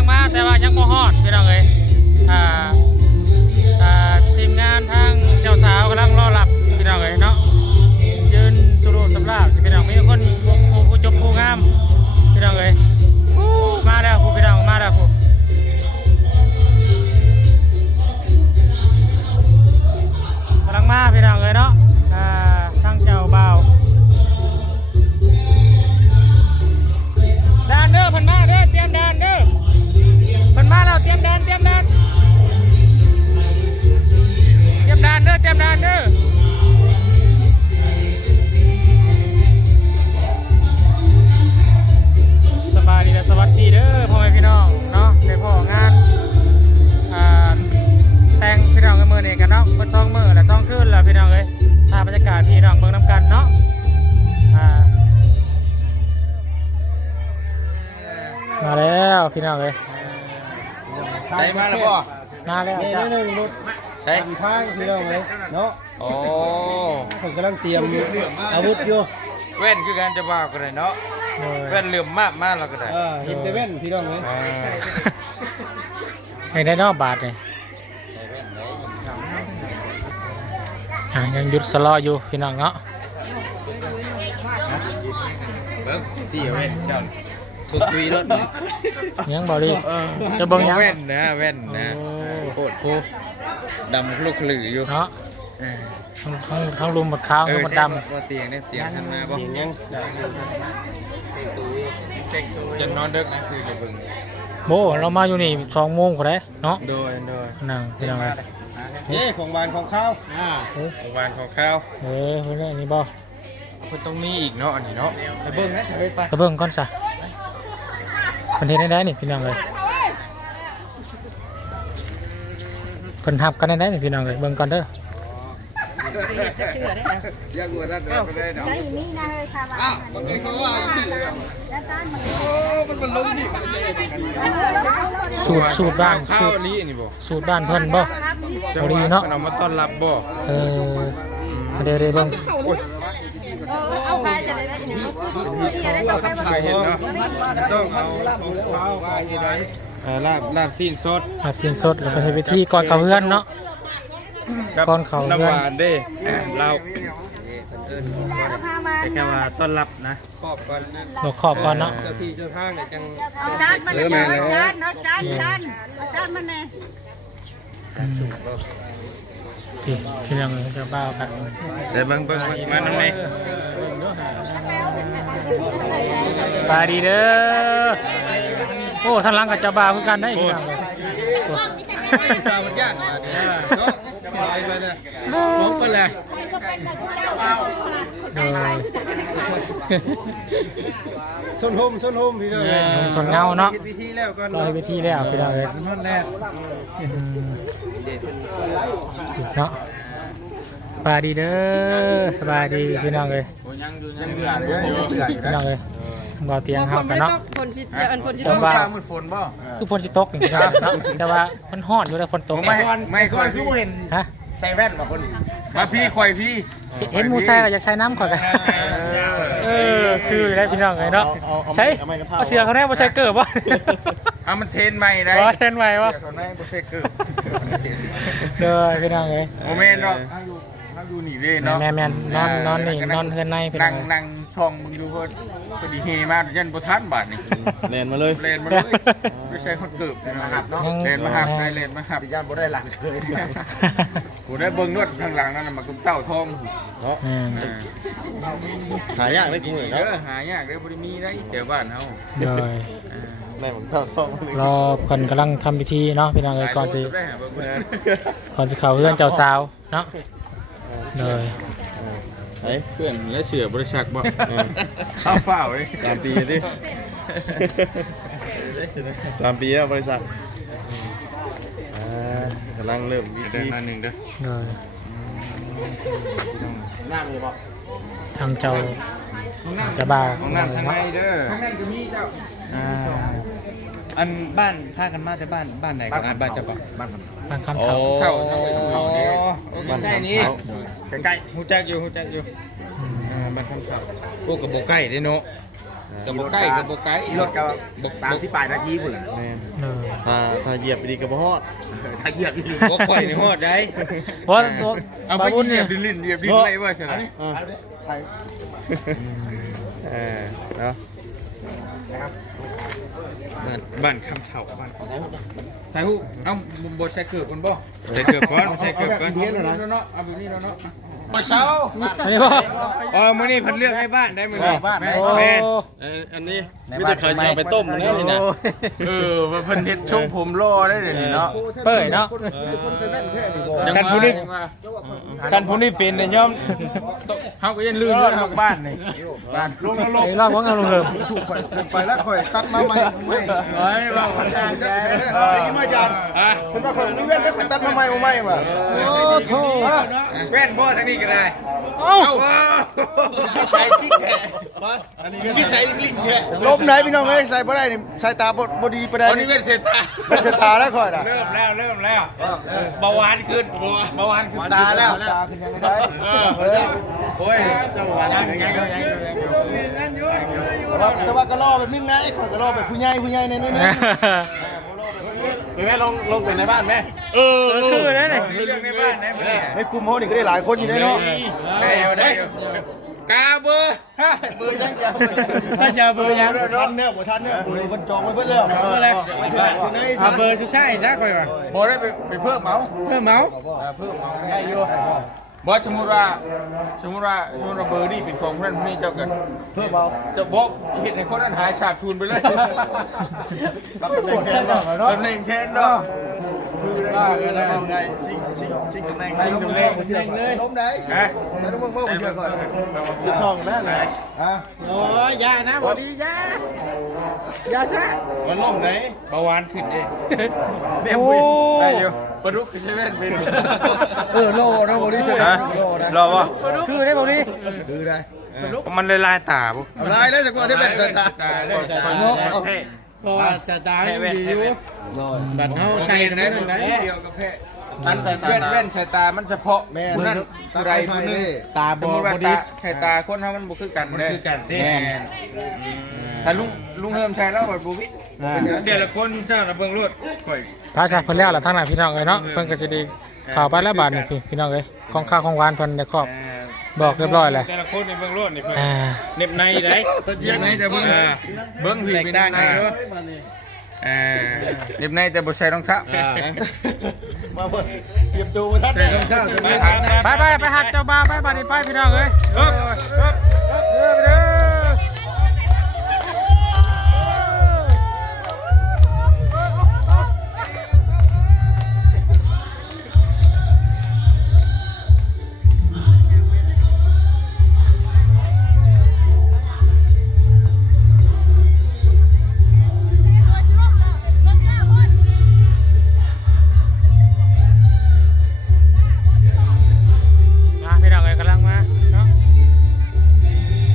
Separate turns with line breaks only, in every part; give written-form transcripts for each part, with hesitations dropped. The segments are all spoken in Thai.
งมาแต่ว่ายังบ่ฮอดพี่น้องเอ้ยทีมงานทางเจ้าสาวกำลังรอรับพี่น้องเอ้ยเนาะยืนสุรุสำราบพี่น้องมีคนผู้จบผู้งามพี่น้องเอ้ยมาแล้วผู้พี่น้องมาแล้วผู้กำลังมาพี่น้องเอ้ยเนาะทางเจ้าบ่าวดานเด้อเพิ่นมาเด้อเตรียมดานเด้อเพิ่นมาแล้วเตรียมดานเตรียมดานเตรียมดานเด้อเตรียมดานเด้อสบายดีและสวัสดีเด้อพ่อแม่พี่น้องเนาะในพ่องานแต่งพี่น้องกันมื้อนี้กันเนาะเพิ่น2มื้อและ2คืนแล้วพี่น้องเอ้ยถ้าบรรยากาศพี่น้องเบิ่งนำกันเนาะมาแล้วพี่น้องเลย
ใช่มาแล้วป่ะ
มาแล้ว
นี่หนึ่งรถใช่ทางพี่น้องเลยเนาะ
โอ้
ผมกำลังเตรียมอาวุธอยู่
เว้นคือการจะบ้าก็ได้เนาะเว้นเหลื่อมมากเราก็ได้
เห็นแต่เว้นพี่น้องเลย
ให้ได้นอกบาทเลยยังหยุดสลออยู่พี่น้องเนาะ
เบิ้งที่เว้นเจ้า
คุกวีรถ
ยังบอกดิจะบังยัง
เว้นนะโคตรผู้ดำลูกหลืออยู่
เนาะทั้งลุมหมดข้าวทั้งหมดดำ
เตียงเนี่ยเตียงทันมาบ่
ยัง
จนนอนดึกนะคือจะเบิ่ง
โบเรามาอยู่นี่2 โมงก็ได้เนาะ
โดย
นั่งพี่น้อง
นี่ของบานของข้าว
ของวานของข้าว
เพื่อนนี่บ่
คนตรงนี้อีกเนาะอันนี้เนาะไปเบิ่งนะจะไป
เบิ่งก่อนซะคนที่ได้นี่พี่น้องเลยคนทับกันได้นี่พี่น้องเลยเบิ่งก่อนเด้อ
ยังหัวด้านไปได้เนาะ
ใช่นี่นะเฮ้ยค่ะว่ามันเป็นว่าแล้วต้าน
มันลงนี่
สูตรบ้านสูตรบ้านเพิ่นบ่เอาดีเนาะ
เอามาต้อนรับบ่
เดี๋ยวเบิ่ง
เอาไปจะได้เนี่ยนี่ได้ต่อไปบ่
เห็นเนาะ
ต้องเอาของข้าวไปที่ใด
ลาบซีนสด
แล้วไปพิธีก่อนเข้าเฮือนเนาะก่อนเข้าเฮือน
น้ำหวานเด้เรา
แต่
แค่ว่าต้อนรับนะ
ขอบก่อน
เราขอบก่อนเนาะ
เจ้าที่เจ้าทางเนี่ยจัง
จานมันจานมันเนี่ย
พี่น้องจะบ้ากัน
เดี๋ยวเบิ่งมานั่นเลย
บายดีเด้อโอ้ท่านหลังกับเจ้าบ่าวคือกันได้พี่น้อง
สาวมันยากเนาะไปเลย
ลงไปเลย
ส้นโฮมพี่น้อง
ส่วนเงาเนาะ
พิธีแล้วก็
รอพิธีแล้วพี่น้องเลยเนาะสบายดีเด้อสบายดีพี่น้องเลยพี่น้องเลยบ่เตียงเฮากันเนาะ
จะว่ามันฝนบ่
คือฝนสิตกนี่เนาะแต่ว่ามันฮ้อนอยู่แล้วฝนตก
ไม่ค่อยคือเห็น
ฮะ
ใส่แว่นมาคนมาพี่ข่อยพี่
เห็นหมูใส่ก็อยากใช้น้ำข่อยกันคือได้พี่น้องเลยเนาะใช้เอาเสือเขาแน่บ่ใส่เกิบบ่
มันเทรนใหม่ได้
เทรนใหม่บ่
เขาแน่บ่ใส่เกิบ
เด้อพี่น้องเลย
โมเมนต์เนาะดูนี่เลยเนาะ
แม่นอนนี่นอนเฮือนในพี่น้อง
นั่งช่องมึงดูเพิ่นพอดีเฮมายันบ่ทันบาดนี่
เลนมาเลย
ไม่ใช่คนเกิบมาหับเนาะเลนมาหับได้เลนมาหับย่านบ่ได้หลังเลยกูได้เบิ่งนวดข้างหลังนั่นมากุมเต้าทอง
เนาะหายากเลยกูเนาะ
หายากเลยบ่ได้มีได้แถวบ้านเฮา
แม่ผมเต้าทอง
รอเพิ่นกำลังทำพิธีเนาะพี่น้องก่อนสิเข้าเฮือนเจ้าสาวเนาะเลย
เพื่อนและเสือบริษัทบ่ข้าวเฝ้าเลย
3 ปีดิ3 ปีแล้วบริษัทกำลังเริ่มวิธี
หนึ่งเด้อ
นั่งเลยบ่
ทางเจ้าจะบ่าว
ของนั่งทางในเด้อของนั่งจะมีเจ้าอันบ้านพากันมาแต่บ้านไหนกันบ้านเจ้าบ่
บ้านคำเฒ่า
บ้านใกล้นี้ใกล้ๆฮู้จักอยู่บ้านคำเฒ่าพวกกับโบใกล้ได้เนาะกับโบไก่กับโบไก่รถกับ38 นาทีพุ่นแหละ
แม่น
เออ
ถ้าเหยียบไปดีก็บ่ฮอด
ถ้าเหยียบอีก
บ่ข่อยนี่ฮอดได้
เพราะตัว
เอาไป
บาบุญ
เหยี
เนี่ย ย
บดินเหยียบดินไว้ว่าใช่ไหม
เนาะ
บ้านคำเฉาบ้านใช่ฮู้เอ้าโบใช้เกือบก่อนบ่
ใส่เกือบก่อนใส่เกือบก่อน
เนาะเอาแบบนี้เนาะบ่เช้า
อันนี้พ่อ
มื้อนี้เพิ่นเลือกให้บ้านได้มื้อนี้
โอ้
แม่น
อันนี้ไม่ได้เคยเอาไปต้มนะนี่นะ
ว่าเพิ่นเฮ็ดชงผมรอได้เดี๋ยวนี้เนาะ
เปิดเนาะ
กันผู้นี้
กันผู้นี้เป็นเนี่ยย่อม
เฮาก็ยังลืมเรื่องบ้านนี่
ลงไอ้รอบว่างานลงเริ่ม
ไปแล้วค่อยตัดมาใหม่ไม่
เฮ้ยว่าคนทางแก
กินมาจานคุณว่าคนนี้เว้นแล้วค่อยตัดมาใหม่ว่ะ
โอ้โถ
แว่นบ่ทางนี้ก็ได้
เอ้า
ใส่ติ๊กแท้พี่ใส่ติ๊กแท้
ลมไหนพี่น้องเอ้ยใส่บ่ได้นี่ใส่ตาบ่ดีบ่ได้
วันนี้เว้นเสร็จตา
เป็นสตาแล้วค่อยน่ะ
เริ่มแล้วเบาหวานขึ้นเบาหวานขึ้นตาแล้ว
ตาขึ้นยังไงได้
โอ้ยยัง
แต่ว่าก็รอแบบนึงนะไอ้ข่อยก็รอแบบผู้ใหญ่ในนี่นะแม่ลงไปในบ้านแม่
คือนั่นเลย
เรื่องในบ้านไหนมาเนี่ย
ในกลุ่มเฮานี่ก็ได้หลายคนอยู่ได้เนาะ
ได้กาเบอร์
เบอร์ยังจะ
ถ้าจะเบอร์ยัง
ทันเนี่ยบ่ทันเนี่ยเบอร์มันจองไว้เพิ่นแล้วอะไรถึงไหน
เอาเบอร์สุดท้ายซะก่อนก่อน
บ่ได้ไปเพิ่มเมา
เพิ่มเมาส์
ได้อยู่บ่สมมุติว่าเบอร์นี่เป็นของเพิ่นนี่เจ้ากัน
เพิ่มเอา
จะบ่เฮ็ดให้คนนั้นหายสาบสูญไปเลย
รับตำแหน่งแทนเนาะ
ตำแหน่งแทนเนาะคือได้ก็ได้
เอาไงชิงตำแหน่งเลยล้มได้
ฮะ
แล้วต้องเพิ่มเชื่อก่อนยึดทองแม่เลยฮะ
โอ้ยยานะบอดียายาซะ
มันล้มไหน
เบาหวานขึ้นดิ
โอ้
ได้อยู่ปลาดุกใช่ไหมเป็น
โลนะโบลี่ใช่ไหมโลนะ
รอวะ
คือได้บอดี
คือได้
มันลายตาปุ๊
เอาลายได้จากก่อนที่เป็นสตาร์
ตายเลย
เพราะว่าสตาร์ยังดีอยู่บัตรเฮาใช้นั่นได้
เดียวกับแพะอันใส่แว่นใส่ตามันเฉพาะผู้นั้นผู้ใดผู้นึง
ตา
ส
บ
ม
อ
มุติว่า
ดี
ตาใส่ตาคนเฮามันบ่คือกันเด้
คือกันเต้
ถ้าลุงเฮิมใช้แล้วบ่บ่วิ
แต่ละคนเจ้าระเบิงรถข่อย
พระชาเพิ่นแล้วล่ะทั้งนั้นพี่น้องเอ้ยเนาะเพิ่นก็สิดีเข้าไปแล้วบาดนี่พี่น้องเอ้ยของข้าวของหวานเพิ่นได้ครอบบอกเรียบร้อยแล้ว
แต่ละคนในเบิงรถนี่เพิ่น
อ่า
เน็บในได้
เน็บในแต่เบิ่งเบิ่งพี่เป็นในเน็บในแต่บ่ใส่รองเท้า
มาเพิ่มเตรียมตัวมาทัดเลย
ไปหัดเจ้าบ่าวไปบาดนี้ไปพี่น้องเอ้ยเด้อมาพี่น้องเอ้ยกำลังมาเนาะ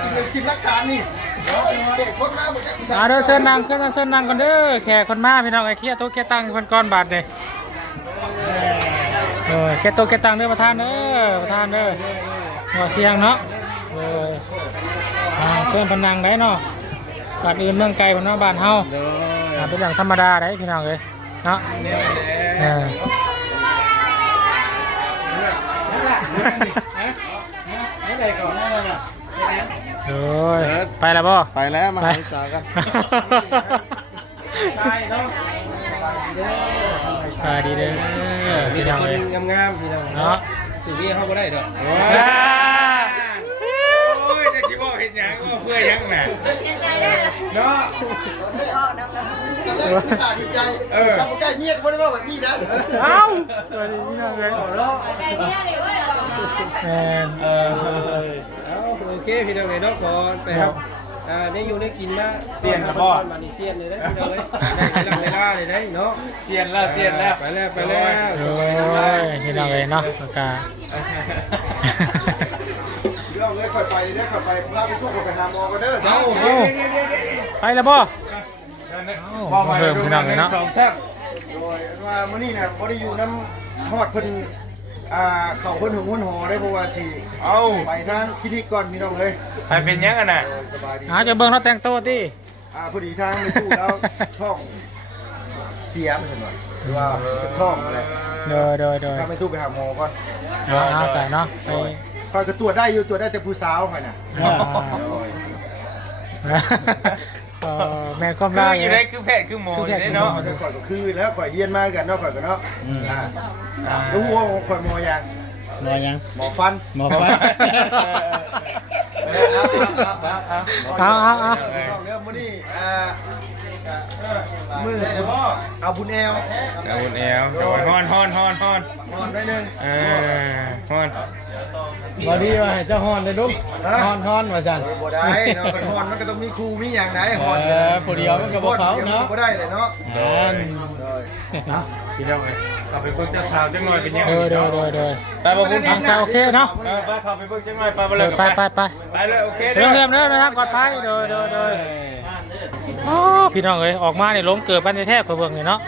คลิปรักษานี่คนมาบอกจะ
เด้อเชิญนั่งขึ้นเชิญนั่งก่อนเด้อแขกคนมาพี่น้องไอ้เคลียร์โต๊ะเคลียร์ตังค์คนก่อนบาทเลยเคลียร์โต๊ะเคลียร์ตังค์เด้อประธานเด้อประธานเด้อหัวเสียงเนาะเพื่อนพนังได้เนาะบาทอื่นเมืองไกลบนเนาะบ้านเฮาเป็นอย่างธรรมดาได้พี่น้องเลยเนาะโอ้ยไปแล้วบ่
ไปแล้วมาศึกษากัน
ใช่เนาะ
ดีเด้อพี่น้องเลย
งามๆพี่น้อง
เนาะ
สื่อเบี้ยเขาก็ได้ดอก
โอ้ยจะชิบอกเห็นยังว่าเพื่อยังแหม
เสียใจได้ละ
เนาะ
พ่อน้ำแล้ว
ศึกษาดีใจทำใกล้เมียก็ไม่ได้ว่าแบบนี้นะ
เอ้าตัวนี้พี่น้องเลย
ใจเนี่ยเลยว่าเราจะมา
แมน
โอเคพี่น้องเลยเนาะก่อนไปครับได้อยู่ได้กินมามานี่เซียนเลยนะพี่น้องเลยได้เวลาเลยได้เนาะ
เสียนแล้วเสียนแล้ว
ไปแล้วไปแล้ว
โอ้ยพี่น้องเลยเนาะปากกา
พี่น้องเลยค่อยไปเด้อค่อยไปพาไปทุกคนไปหาหมอกันเด้อ
เอา
ไปแล้วบ่
บอกมาดูหนึ่งสองสาม
โดยว่ามื้อนี้น่ะบ่ได้อยู่น้ำฮอดเพิ่นเขาเพิ่นหุนหอได้เพราะว่าที่
เอา
ไปทางคลินิกก่อนพี่น้องเลย
ไปเป็นยังกันน่ะ
สบายดี
จะเบิ่งเราแต่งตัวติ
พอดีทางในตู้แล้วท้องเสียไม่ใช่หน่อยหรือว่าเป็นท้องอะไร
โดย
ถ้าไม่ตู้ไปหาหมอก่อน
เอาใส่เนาะไป
คอยก็ตรวจได้อยู่ตรวจได้แต่ผู้สาวคอยน่ะ
แมนความ
คือ
ได้
อยู่ได้คือแพทย์คือหมออยู่ได้เนาะ
คอยก็คือแล้วคอยเฮียนมากันเนาะคอยก็เนาะรู้ว่าคอยหมอยัง
มายัง
หมอฟัน
หมอฟันเอา
เรื่องมื้อนี้มือเอาบุญแอล
เอาอุ่นแอวโดยฮอน
นอนได้นึง
ฮอน
บอดี้ว่าให้เจ้าฮอนได้ดุ๊กฮอนว่าจัน
บ่ได้เนาะฮอนมันก็ต้องมีครูมีอย่างไหนฮอน
ผู้เดียวมันก็บ่เขาเนาะ
บ่ได้เลยเนาะ
พี่น้องเลยเอาไปเบิ่งเจ้าสาวจังหน่อยเป็นยัง
โดย
ไปบ่บุญ
ทางสาวโอเคเนาะ
ไปเข้าไปเบิ่งจังหน่อยไปเลย
ไป
ไปเลยโอเค
เริ่มนะครับกอดไปโดยพี่น้องเอ้ยออกมาเนี่ยล้มเกิดปันแทบเบิ่งเลยเนาะ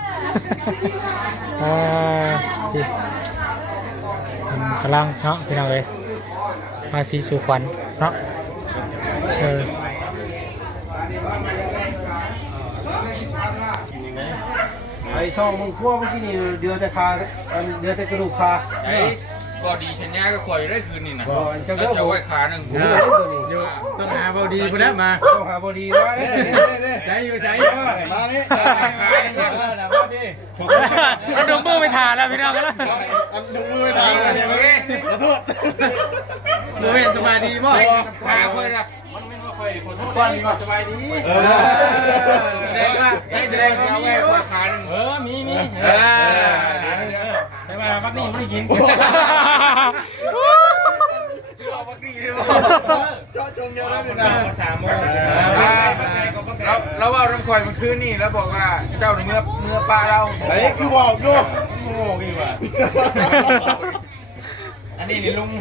กำลังเนาะพี่น้องเอ้ยมาสีสู่ขวัญเนาะ
ไอ้ช่องมึงคั่วเมื่อกี้นี่เดือแต่ขาเดือแต่กระดูกขา
ไอ้ก็ดีชัญญาก็คอยได้คืนนี่นะจะไว้ขาหนึ่ง
อยู่ต้องหาพอดีพุ่นแล้วมา
ต้องหาบอดีนะนี่
ใช้อยู่ใช้
มานี่
เอาดึงมือไปถ่าแล้วพี่น้องกันแล้ว
อันดึงมือได้เนี่ยเลยขอโทษ
มือเป็นสบายดีบ่
ขาค่อยนะ
ก้อนนี้มาสบายดี
แสดงว่ามีอยู่
ขาหนึ่ง
มีแต่ว่าบักนี่ไม่ได้กิน
เจาะจงเยอะแล้วนี่นะ
3 โมงแล้วว่าน้ำคอยมันคืนนี่แล้วบอกว่าเจ้าเมื่อปลาเรา
ไอ้คือบอกอยู่
โง่ดีว่ะอันนี้นี่ลุง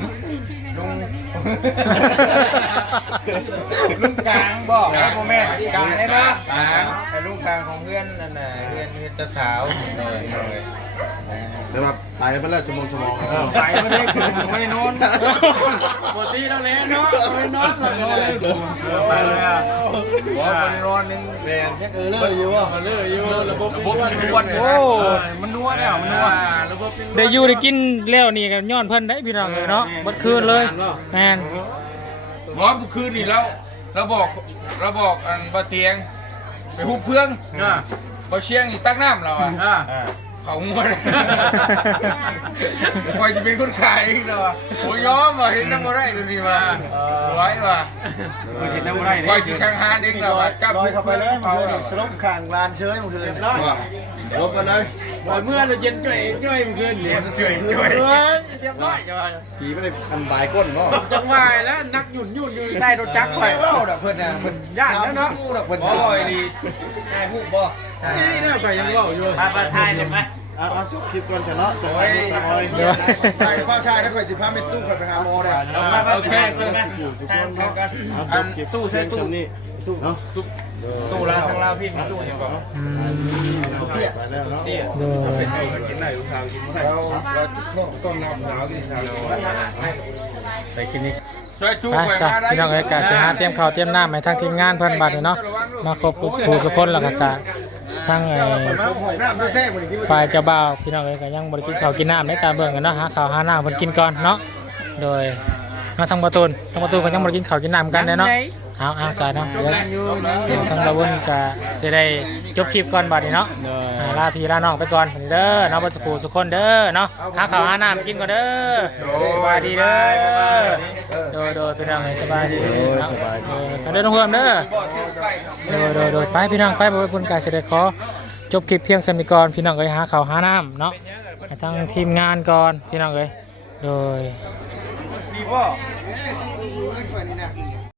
กลางบอกนะพ่อแม่กลางได้ปะกลางแต่ลุงกลางของเพื่อนนั่นน่ะเพื่อนตาสาวเลย
เดี๋ยวแบบไปไปเลยสมอง
ไปไม่ได้กินไม่ได้นอน
ปกติเราเล่นเนาะไม่นอนเราเลย
ไปเลยอ่ะ
บอกไปนอนนึงแมนยังเลยอยู่อ่ะ
เลยอยู่ระบบ
วันโอ้มันนัวเนี่ยมันนัว
ระบบเดี๋ยวอยู่ได้กินแล้วนี่กันย้อนเพิ่นได้พี่น้องเลยเนาะบัดคืนเลยแมน
บอกบุคืนนี่แล้วเราบอกอันบะเตียงไปหุบเพื่องบะเชียงนี่ตั้งน้ำเราอ่ะเขางวดคอยจะเป็นคนขายเองเนาะโอ้ยย้อมว่ะเห็นน้ำมันไรดูดีว่ะไว้ว่ะเห็นน้ำมันไรคอยจะช่างหาเองเราอ่ะจับ
ลอยเข้าไปเลยเมื่อคืนสลบข่างลานเชยเมื่อคืนลบกันเลย
เมื่อเราเย็นช่วยมันคืนเหรียญ
ช่วย
เรียบร้อยจ้ะ
ผีไม่ได้อันบายก้นเนาะ
จังหวะแล้วนักหยุ่นอยู่ใต้รถจักร
ไปเล่าดับเพิ่นนะเพิ่นย่านแล้วเนาะดับเพิ่น
โอ้ยดีนายพูดบ่
นี่เนี่ยไปยังเล่าอยู่
พาทายเลยไหม
เอาจบคลิปก่อนชนะจะไปจะไป
เดี๋ยว
ใช่พ่อชายถ้าข่อย15เมตรตู้ข่อยไปหาหมอได้
โอเค
อยู่ทุกคนเนาะเอาจบคลิปตู้ใช้ตู้นี่ตู้เนาะ
ตู้ลาทางลาวพี่มีตู้อย่างก่อน
อืม
ไปแล้วเนาะ
โดย
กินไหนลูกค้ากินเราต้มน้ำหนาวกินชา
ใส่คลิปนี้
ช่วยจู
ไป
ไป
ซะ
มาได้
พี่น้องเอ้ยกะสิหาเตรียมข้าวเตรียมน้ำให้ทางทีมงานเพิ่นบัดนี้เนาะมาครบผู้สุคนแล้วก็จะทั้ง
น้ำแท้ๆบ่ได้กิน
ฝ่ายเจ้าบ่าวพี่น้องเอ้ยก็ยังบ่ได้กินข้าวกินน้ำในตามเบิ่งกันเนาะหาข้าวหาน้ำเพิ่นกินก่อนเนาะโดยมาทางประตูก็ยังบ่ได้กินข้าวกินน้ำกันเนาะเอาใส่เนาะเดี๋ยวทางตะวันก็สิได้จบคลิปก่อนบัดนี้เนาะลาพี่ลาน้องไปก่อนเด้อเนาะบ่สุขสุคนเด้อเนาะหาข้าวหาน้ำกินก่อนเด้อสบายดีเด้อโดยพี่น้องสบายดีสบายดีกันเด้อน้องเพิ่มเด้อโดยไปพี่น้องไปบ่ว่าคุณกายสิได้ขอจบคลิปเพียงสมิกรพี่น้องเอ้ยหาข้าวหาน้ำเนาะให้ทางทีมงานก่อนพี่น้องเอ้ยโดย
ดีบ่